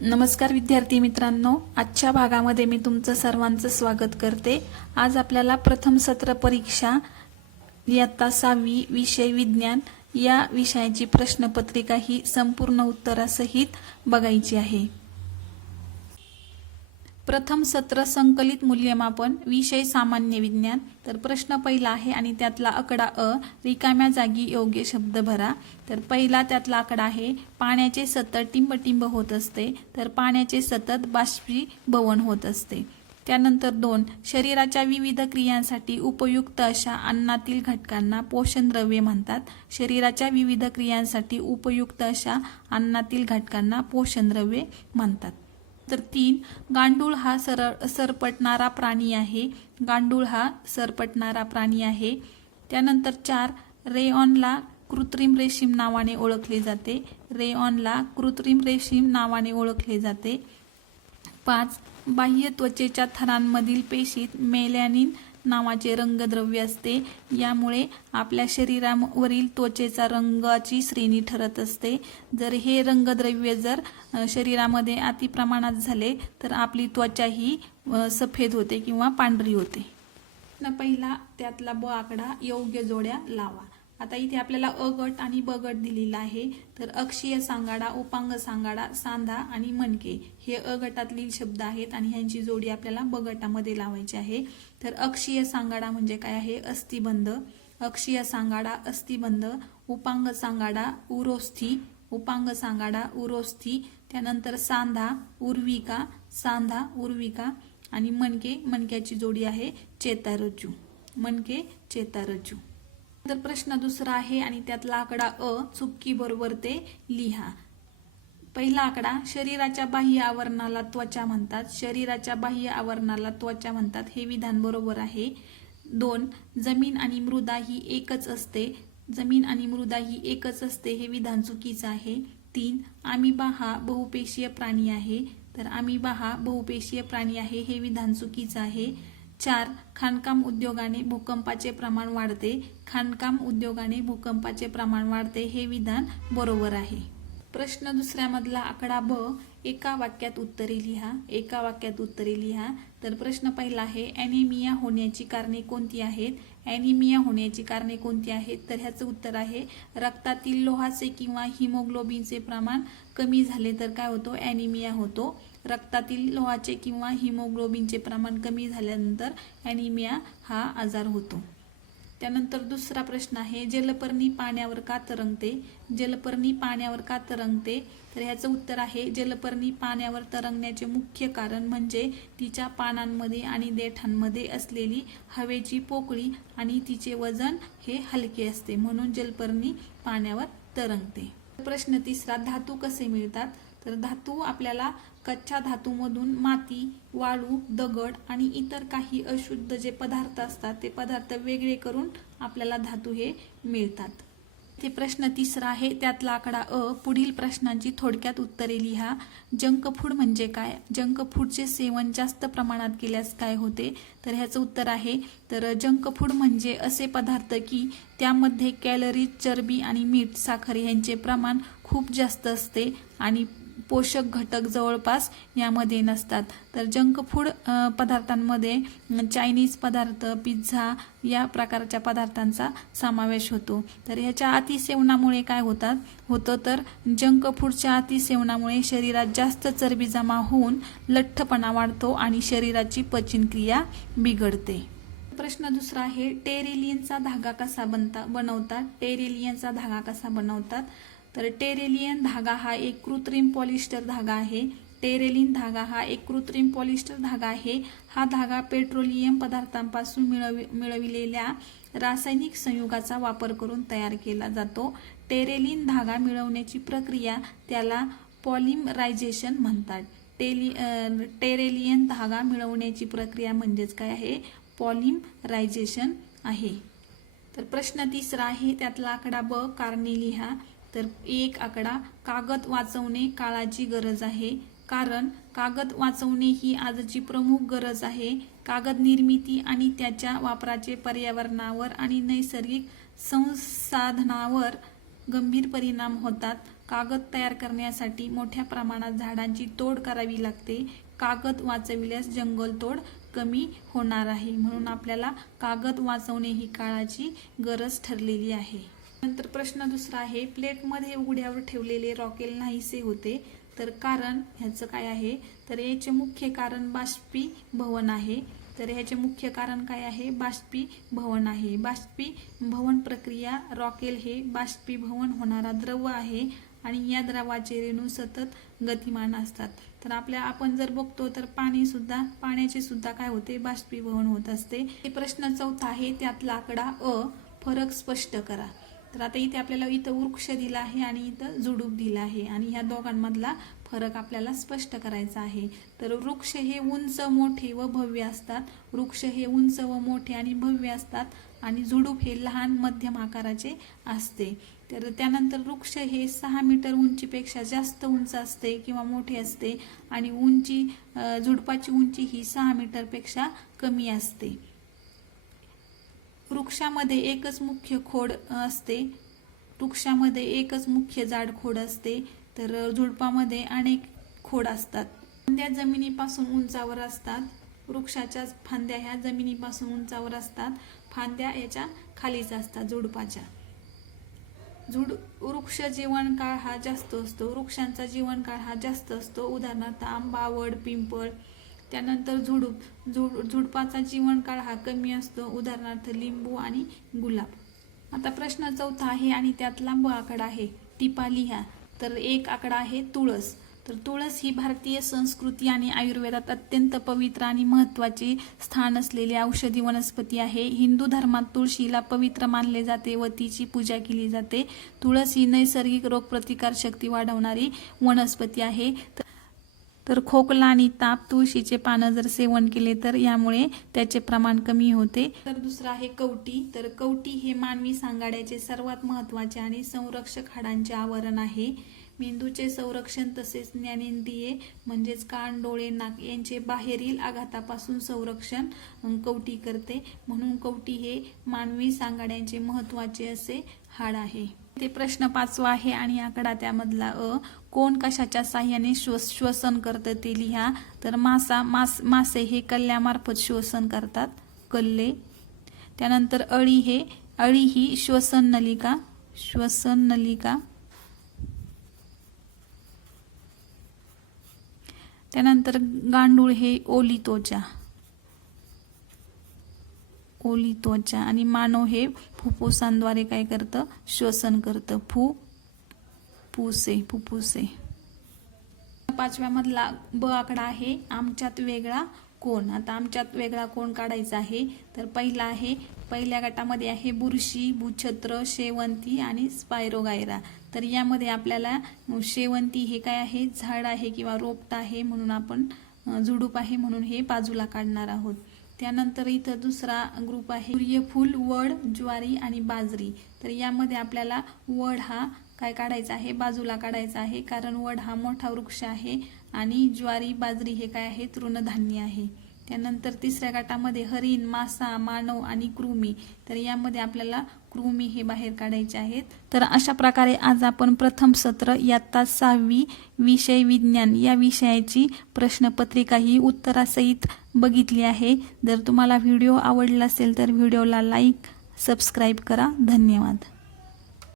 नमस्कार विद्यार्थी मित्रांनो, आजच्या भागामध्ये मी तुमचं सर्वांचं स्वागत करते। आज आपल्याला प्रथम सत्र परीक्षा इयत्ता 6वी विषय विज्ञान या विषयाची प्रश्नपत्रिका ही संपूर्ण उत्तरासहित बघायची आहे। प्रथम सत्र संकलित मूल्यमापन विषय सामान्य विज्ञान। तर प्रश्न पहिला आहे आणि त्यातला आकडा अ, रिकाम्या जागी योग्य शब्द भरा। तर पहिला त्यातला आकडा आहे, पाण्याचे सतत टिंबटिंब होत असते। तर पाण्याचे सतत बाष्पीभवन होत असते। त्यानंतर 2, शरीराच्या विविध क्रियांसाठी उपयुक्त अशा अन्नातील घटकांना पोषण द्रव्ये म्हणतात। शरीराच्या विविध क्रियांसाठी उपयुक्त अशा अन्नातील घटकांना पोषण द्रव्ये म्हणतात। तर 3, गांडूळ हा सरपटणारा प्राणी आहे। गांडूळ हा सरपटणारा प्राणी आहे। त्यानंतर 4, रेयॉनला कृत्रिम रेशीम नावाने ओळखले जाते। रेयॉनला कृत्रिम रेशीम नावाने ओळखले जाते। 5, बाह्य त्वचेच्या थरांमधील पेशीत मेलॅनिन नावाचे रंगद्रव्य असते। यामुळे आपल्या शरीरावरील त्वचेचा रंगाची श्रेणी ठरत असते। जर हे रंगद्रव्य जर शरीरामध्ये अति प्रमाणात झाले तर आपली त्वचा ही सफेद होते किंवा पांढरी होते। पहिला त्यातला ब आकडा योग्य जोड्या लावा। आता इथे आपल्याला अ गट आणि ब गट दिलेला आहे। तर अक्षीय सांगाडा, उपांग सांगाडा, सांधा आणि मणके हे अ गटातील शब्द आहेत आणि ह्यांची जोडी आपल्याला ब गटामध्ये लावायची आहे। तर अक्षीय सांगाडा म्हणजे काय आहे? अस्थिबंध। अक्षीय सांगाडा अस्थिबंध। उपांग सांगाडा उरोस्थी। उपांग सांगाडा उरोस्थी। त्यानंतर सांधा उर्विका। सांधा उर्विका आणि मणके, मणक्याची जोडी आहे चेतारज्जू। मणके चेतारज्जू। तर प्रश्न दुसरा आहे आणि त्यातला आकडा अ, चुटकी बरोबर ते लिहा। पहिला आकडा, शरीराच्या बाह्य आवरणाला त्वचा म्हणतात। शरीराच्या बाह्य आवरणाला त्वचा म्हणतात हे विधान बरोबर आहे। 2, जमीन आणि मृदा ही एकच असते। जमीन आणि मृदा ही एकच असते हे विधान चुकीचं आहे। 3, अमिबा हा बहुपेशीय प्राणी आहे। तर अमिबा हा बहुपेशीय प्राणी आहे हे विधान चुकीचं आहे। 4, खाणकाम उद्योगाने भूकंपाचे प्रमाण वाढते। खाणकाम उद्योगाने भूकंपाचे प्रमाण वाढते हे विधान बरोबर आहे। प्रश्न दुसऱ्यामधला आकडा ब, एका वाक्यात उत्तरे लिहा। एका वाक्यात उत्तरे लिहा। तर प्रश्न पहिला आहे, ॲनिमिया होण्याची कारणे कोणती आहेत? ॲनिमिया होण्याची कारणे कोणती आहेत? तर ह्याचं उत्तर आहे, रक्तातील लोहाचे किंवा हिमोग्लोबिनचे प्रमाण कमी झाले तर काय होतो? ॲनिमिया होतो। रक्तातील लोहाचे किंवा हिमोग्लोबिनचे प्रमाण कमी झाल्यानंतर ॲनिमिया हा आजार होतो। त्यानंतर दुसरा प्रश्न आहे, जलपर्णी पाण्यावर का तरंगते? जलपर्णी पाण्यावर का तरंगते? तर ह्याचं उत्तर आहे, जलपर्णी पाण्यावर तरंगण्याचे मुख्य कारण म्हणजे तिच्या पानांमध्ये आणि देठांमध्ये असलेली हवेची पोकळी आणि तिचे वजन हे हलके असते, म्हणून जलपर्णी पाण्यावर तरंगते। प्रश्न तिसरा, धातू कसे मिळतात? तर धातू आपल्याला कच्च्या धातूमधून माती, वाळू, दगड आणि इतर काही अशुद्ध जे पदार्थ असतात ते पदार्थ वेगळे करून आपल्याला धातू हे मिळतात। ते प्रश्न तिसरा आहे, त्यातला आकडा अ, पुढील प्रश्नांची थोडक्यात उत्तरे लिहा। जंक फूड म्हणजे काय? जंक फूडचे सेवन जास्त प्रमाणात केल्यास काय होते? तर ह्याचं उत्तर आहे, तर जंक फूड म्हणजे असे पदार्थ की त्यामध्ये कॅलरीज, चरबी आणि मीठ, साखर यांचे प्रमाण खूप जास्त असते आणि पोषक घटक जवळपास यामध्ये नसतात। तर जंक फूड पदार्थांमध्ये चायनीज पदार्थ, पिझ्झा या प्रकारच्या पदार्थांचा समावेश होतो। तर ह्याच्या अतिसेवनामुळे काय होतं तर जंक फूडच्या अतिसेवनामुळे शरीरात जास्त चरबी जमा होऊन लठ्ठपणा वाढतो आणि शरीराची पचनक्रिया बिघडते। प्रश्न दुसरा आहे, टेरेलियनचा धागा कसा बनवतात? टेरेलियनचा धागा कसा बनवतात? तर टेरेलियन धागा हा एक कृत्रिम पॉलिस्टर धागा आहे। टेरेलिन धागा हा एक कृत्रिम पॉलिस्टर धागा आहे। हा धागा पेट्रोलियम पदार्थांपासून मिळविलेल्या रासायनिक संयुगाचा वापर करून तयार केला जातो। टेरेलिन धागा मिळवण्याची प्रक्रिया त्याला पॉलिमरायझेशन म्हणतात। टेरेलियन धागा मिळवण्याची प्रक्रिया म्हणजेच काय आहे? पॉलिमरायझेशन आहे। तर प्रश्न तिसरा आहे, त्यातला आकडा ब, कारणे लिहा। तर एक आकडा, कागद वाचवणे काळाची गरज आहे। कारण कागद वाचवणे ही आजची प्रमुख गरज आहे। कागद निर्मिती आणि त्याच्या वापराचे पर्यावरणावर आणि नैसर्गिक संसाधनावर गंभीर परिणाम होतात। कागद तयार करण्यासाठी मोठ्या प्रमाणात झाडांची तोड करावी लागते. कागद वाचविल्यास जंगलतोड कमी होणार आहे. म्हणून आपल्याला कागद वाचवणे ही काळाची गरज ठरलेली आहे. नंतर प्रश्न दुसरा आहे, प्लेटमध्ये उघड्यावर ठेवलेले रॉकेल नाहीसे होते. तर कारण ह्याचं काय आहे, तर याचे मुख्य कारण बाष्पीभवन आहे. तर ह्याचे मुख्य कारण काय आहे, बाष्पीभवन आहे. बाष्पीभवन प्रक्रिया, रॉकेल हे बाष्पीभवन होणारा द्रव आहे आणि या द्रवाचे रेणू सतत गतिमान असतात. तर आपण जर बघतो तर पाण्याचे सुद्धा काय होते, बाष्पीभवन होत असते. हे प्रश्न चौथा आहे, त्यातला आकडा अ, फरक स्पष्ट करा. तर आता इथे आपल्याला वृक्ष दिला आहे आणि इथं झुडूप दिला आहे आणि ह्या दोघांमधला फरक आपल्याला स्पष्ट करायचा आहे. तर वृक्ष हे उंच, मोठे व भव्य असतात. वृक्ष हे उंच व मोठे आणि भव्य असतात आणि झुडूप हे लहान मध्यम आकाराचे असते. तर त्यानंतर वृक्ष हे 6 मीटर उंचीपेक्षा जास्त उंच असते किंवा मोठे असते आणि झुडपाची उंची ही 6 मीटरपेक्षा कमी असते. वृक्षामध्ये एकच मुख्य खोड असते. वृक्षामध्ये एकच मुख्य जाड खोड असते. तर झुडपामध्ये अनेक खोड असतात. फांद्या जमिनीपासून उंचावर असतात. वृक्षाच्या फांद्या ह्या जमिनीपासून उंचावर असतात. फांद्या याच्या खालीच असतात झुडपाच्या. वृक्ष जीवनकाळ हा जास्त असतो. वृक्षांचा जीवनकाळ हा जास्त असतो. उदाहरणार्थ आंबा, वड, पिंपळ. त्यानंतर झुडपाचा जीवनकाळ हा कमी असतो. उदाहरणार्थ लिंबू आणि गुलाब. आता प्रश्न चौथा आहे आणि त्यातला ब आकडा आहे, टिपा लिहा. तर एक आकडा आहे तुळस. तर तुळस ही भारतीय संस्कृती आणि आयुर्वेदात अत्यंत पवित्र आणि महत्त्वाचे स्थान असलेली औषधी वनस्पती आहे. हिंदू धर्मात तुळशीला पवित्र मानले जाते व तिची पूजा केली जाते. तुळस ही नैसर्गिक रोगप्रतिकार शक्ती वाढवणारी वनस्पती आहे. तर खोकला आणि ताप, तुळशीचे पानं जर सेवन केले तर यामुळे त्याचे प्रमाण कमी होते. तर दुसरा आहे कवटी. तर कवटी हे मानवी सांगाड्याचे सर्वात महत्त्वाचे आणि संरक्षक हाडांचे आवरण आहे. मेंदूचे संरक्षण तसेच ज्ञानेंद्रिये म्हणजेच कान, डोळे, नाक यांचे बाहेरील आघातापासून संरक्षण कवटी करते. म्हणून कवटी हे मानवी सांगाड्यांचे महत्त्वाचे असे हाड आहे. ते प्रश्न 5वा आहे आणि आकडा त्यामधला अ, कोण कशाच्या साह्याने श्वसन करतं ते लिहा. तर मासे हे कल्ल्यामार्फत श्वसन करतात, कल्ले. त्यानंतर अळी ही श्वसन नलिका. त्यानंतर गांडूळ हे ओली त्वचा आणि मानव हे फुफ्फुसांद्वारे काय करतं, श्वसन करतं, फुफ्फुसे. 5व्या मधला ब आकडा आहे, आमच्यात वेगळा कोण. आता आमच्यात वेगळा कोण काढायचा आहे. तर पहिल्या गटामध्ये आहे बुरशी, भूछत्र, शेवंती आणि स्पायरोगायरा. तर यामध्ये आपल्याला शेवंती हे काय आहे, झाड आहे किंवा रोपट आहे, म्हणून आपण झुडूप आहे म्हणून हे बाजूला काढणार आहोत. त्यानंतर इथं दुसरा ग्रुप आहे सूर्यफूल, वड, ज्वारी आणि बाजरी. तर यामध्ये आपल्याला वड हा काय काढायचा आहे, बाजूला काढायचा आहे, कारण वड हा मोठा वृक्ष आहे आणि ज्वारी, बाजरी हे काय आहे, तृणधान्य आहे. त्यानंतर तिसऱ्या गटामध्ये हरिण, मासा, मानव आणि कृमी. तर यामध्ये आपल्याला कृमी हे बाहेर काढायचे आहेत. तर अशा प्रकारे आज आपण प्रथम सत्र इयत्ता 6वी विषय विज्ञान या विषयाची प्रश्नपत्रिका ही उत्तरासहित बघितली आहे. जर तुम्हाला व्हिडिओ आवडला असेल तर व्हिडिओला लाईक, सबस्क्राईब करा. धन्यवाद.